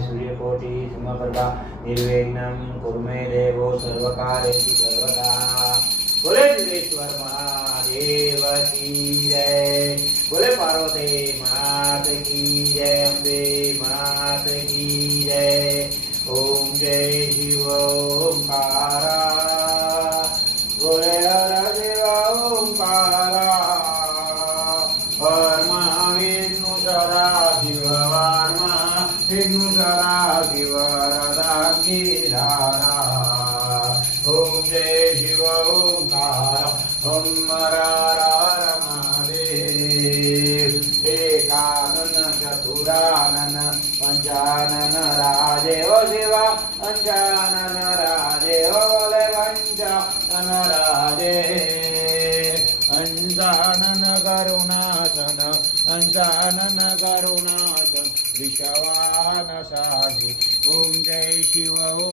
सूर्यकोटि समप्रभा निर्विघ्नं कुरु मे देवो सर्वकार्येषु सर्वदा। बोले सिद्धेश्वर महादेव की जय। बोले पार्वती मात की जय। अम्बे मात की जय। ओम जय शिव ओंकारा। बोले हर शिव ओंकारा। हर महाविष्णु सदा शिव हर महाविष्णु सदा शिव हरदागिधारा। ओम जय शिव ओंकार। ओम हर हर महादेव। एकानन चतुरानन पंचानन राजे ओ शिवा पंचानन राजे ओले पंचानन राजे। अंशानन करुणासन अंशानन करुणासन विषवाहन साधे। ओम जय शिव।